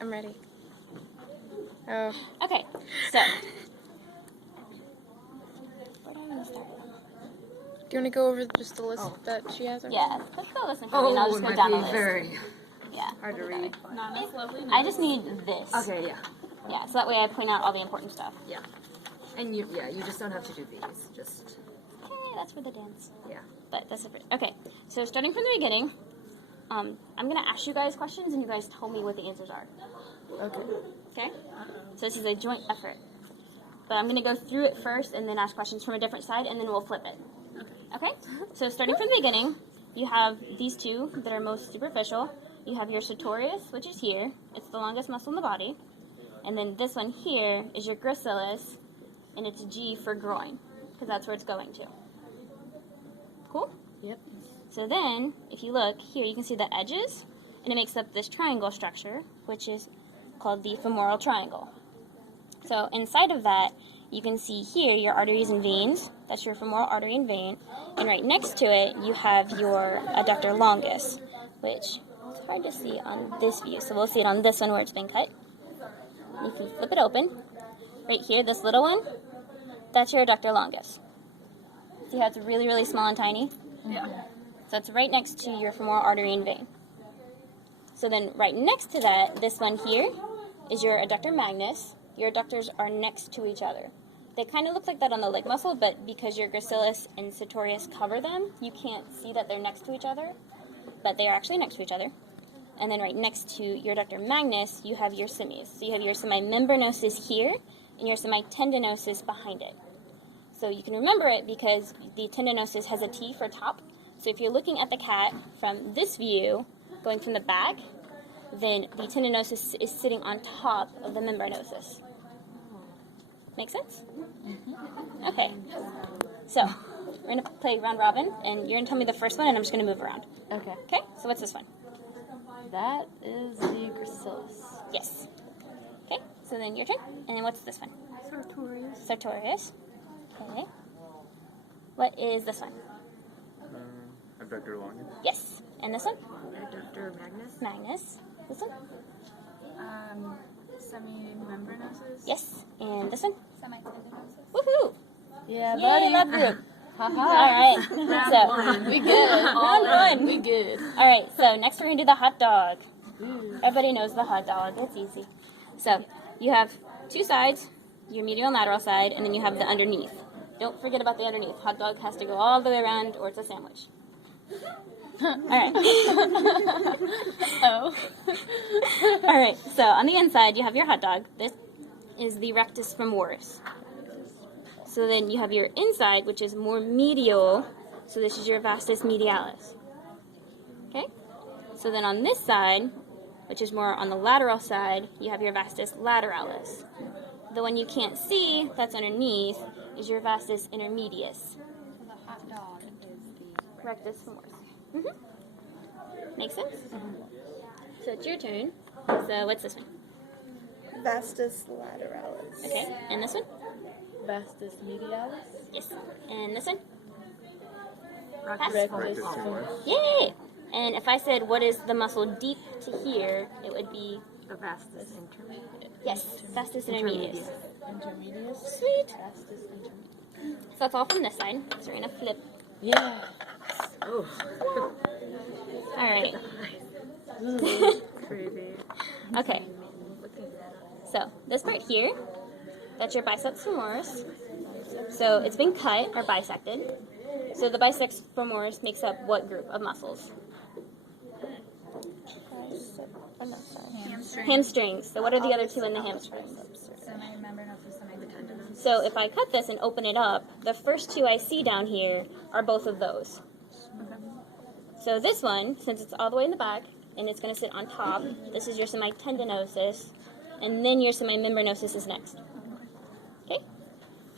I'm ready. Oh. Okay, so. Where do I want to start? Do you want to go over just the list that she has? Yeah, let's go listen for me and I'll just go down the list. Very Yeah. hard to read. I just need this. Okay, yeah. Yeah, so that way I point out all the important stuff. Yeah. And you just don't have to do these. Just. Okay, that's for the dance. Yeah. But that's it. Okay, so starting from the beginning, I'm going to ask you guys questions and you guys tell me what the answers are. Okay. Okay? So this is a joint effort. But I'm going to go through it first and then ask questions from a different side and then we'll flip it. Okay? So starting from the beginning, you have these two that are most superficial. You have your sartorius, which is here. It's the longest muscle in the body. And then this one here is your gracilis, and it's G for groin, because that's where it's going to. Cool? Yep. So then, if you look here, you can see the edges, and it makes up this triangle structure, which is called the femoral triangle. So inside of that, you can see here your arteries and veins. That's your femoral artery and vein. And right next to it, you have your adductor longus, which is hard to see on this view. So we'll see it on this one where it's been cut. If you flip it open, right here, this little one, that's your adductor longus. See how it's really, really small and tiny? Yeah. So it's right next to your femoral artery and vein. So then right next to that, this one here is your adductor magnus. Your adductors are next to each other. They kind of look like that on the leg muscle, but because your gracilis and sartorius cover them, you can't see that they're next to each other, but they are actually next to each other. And then right next to your adductor magnus, you have your semis. So you have your semimembranosus here, and your semitendinosus behind it. So you can remember it because the tendinosus has a T for top. So if you're looking at the cat from this view, going from the back, then the tendinosus is sitting on top of the membranosus. Make sense? Okay. So we're going to play round robin, and you're going to tell me the first one, and I'm just going to move around. Okay. Okay? So what's this one? That is the gracilis. Yes. Okay, so then your turn. And then what's this one? Sartorius. Sartorius. Okay. What is this one? Adductor longus. Yes. And this one? Adductor magnus. Magnus. This one? Semimembranosus. Yes. And this one? Semitendinosus. Woohoo! Yeah, Yay, buddy. lab group. Haha. All right. So We good. round one. We good. All right. So next we're gonna do the hot dog. Everybody knows the hot dog. It's easy. So you have two sides, your medial and lateral side, and then you have the underneath. Don't forget about the underneath. Hot dog has to go all the way around, or it's a sandwich. All right. Oh. All right. So on the inside, you have your hot dog. This is the rectus femoris. So then you have your inside, which is more medial. So this is your vastus medialis. Okay? So then on this side, which is more on the lateral side, you have your vastus lateralis. The one you can't see, that's underneath, is your vastus intermedius. So the hot dog is the Rectus femoris. Make sense? So it's your turn. So what's this one? Vastus lateralis. Okay. And this one? Vastus medialis. Yes. And this one? Rectus femoris. Yay! And if I said what is the muscle deep to here, it would be The vastus intermedius. yes, vastus intermedius. Intermedius. Sweet. Vastus intermedius. So that's all from this side. So we're gonna flip. Yeah. Oh. All right. Crazy. Okay. So this part here, that's your biceps femoris. So it's been cut or bisected. So the biceps femoris makes up what group of muscles? hamstring. Hamstrings. So what are the other two in the hamstrings? Semimembranosus, semitendinosus. So if I cut this and open it up, the first two I see down here are both of those. So this one, since it's all the way in the back, and it's going to sit on top, this is your semitendinosus, and then your semimembranosus is next. Okay?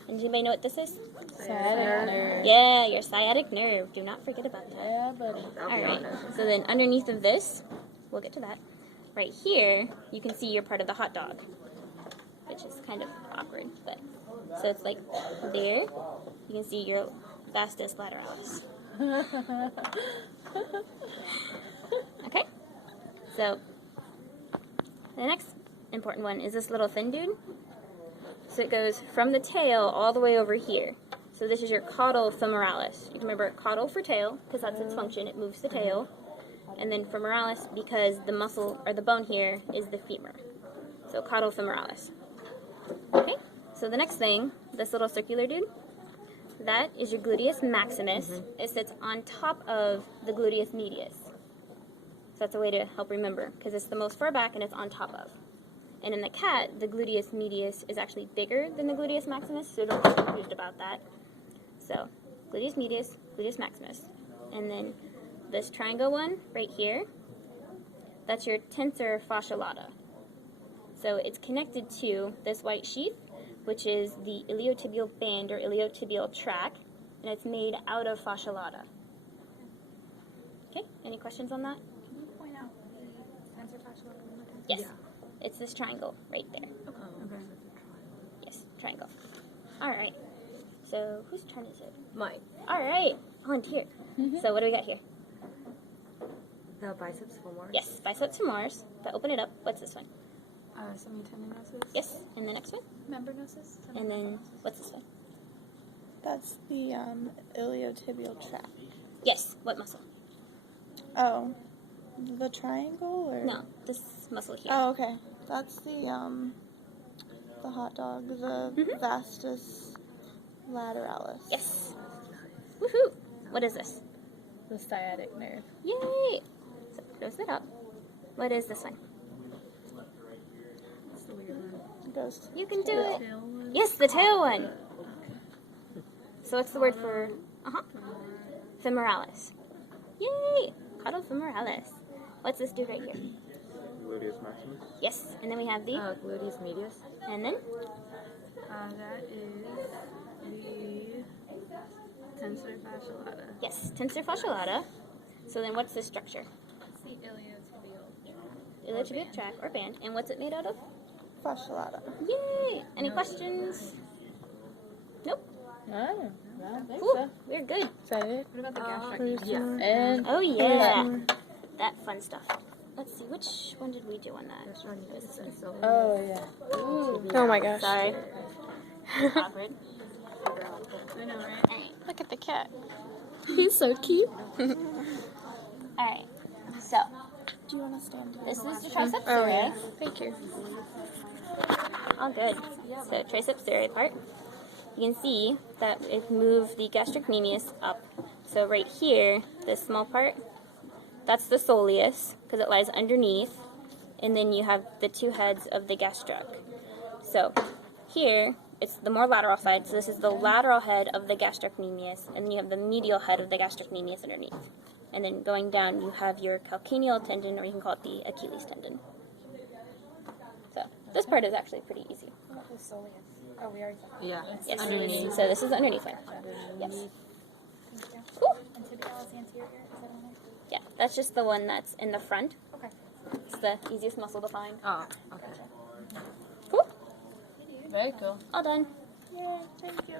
And does anybody know what this is? Sciatic nerve. Yeah, your sciatic nerve. Do not forget about that. Yeah, buddy. All right. So then underneath of this, we'll get to that. Right here, you can see your part of the hot dog, which is kind of awkward, but so it's like there. You can see your vastus lateralis. Okay. So The next important one is this little thin dude. So it goes from the tail all the way over here. So this is your caudal femoralis. You can remember caudal for tail, because that's its function, it moves the tail. And then femoralis, because the muscle, or the bone here, is the femur. So caudal femoralis. Okay, so the next thing, this little circular dude, that is your gluteus maximus. It sits on top of the gluteus medius. So that's a way to help remember, because it's the most far back and it's on top of. And in the cat, the gluteus medius is actually bigger than the gluteus maximus, so don't be confused about that. So, gluteus medius, gluteus maximus. And then this triangle one right here, that's your tensor fasciolata. So it's connected to this white sheath, which is the iliotibial band or iliotibial tract, and it's made out of fasciolata. Okay, any questions on that? Can you point out the tensor fascia one more time? Yes. It's this triangle right there. Okay. Yes, triangle. All right. So whose turn is it? Mine. All right, volunteer. So what do we got here? The biceps femoris. Yes, biceps femoris. If I open it up, what's this one? Semitendinosus. Yes, and the next one? Membranosus. And then what's this one? That's the iliotibial tract. Yes, what muscle? Oh, the triangle or No, this muscle here. Oh, okay. That's the hot dog, the vastus lateralis. Yes. Woohoo! What is this? The sciatic nerve. Yay! So close it up. What is this one? That's the weird one. It goes to You can do it. Tail one. Yes, the tail one. So what's the word for femoralis? Yay! Caudal femoralis. What's this dude right here? Gluteus maximus. Yes, and then we have the, Gluteus medius. and then That is the tensor fasciolata. yes, tensor fasciolata. So then what's this structure? It's the iliotibial. Iliotibial tract or band. And what's it made out of? fasciolata. Yay! Any questions? Nope. Oh, I don't think Cool. We're good. Is that it? What about the gastric? Yeah. And Oh yeah, that fun stuff. Let's see, which one did we do on that? That's one. So oh yeah. Oh my gosh. Sorry. Awkward. I know, right? Alright. Look at the cat. He's so cute. Alright. So, Do you want to stand here? this is the triceps Oh surae. yeah. Thank you. All good. So, triceps surae part. You can see that it moved the gastrocnemius up. So right here, this small part, that's the soleus, because it lies underneath. And then you have the two heads of the gastroc. So here, it's the more lateral side. So this is the lateral head of the gastrocnemius, and then you have the medial head of the gastrocnemius underneath. And then going down, you have your calcaneal tendon, or you can call it the Achilles tendon. So this part is actually pretty easy. What was soleus? Oh, we already talked. yeah. Yes. Underneath. So this is the underneath one. Yes. Cool. And tibialis anterior, is that on there? Yeah, that's just the one that's in the front. Okay. It's the easiest muscle to find. Oh, okay. Cool. Very cool. All done. Yay, thank you.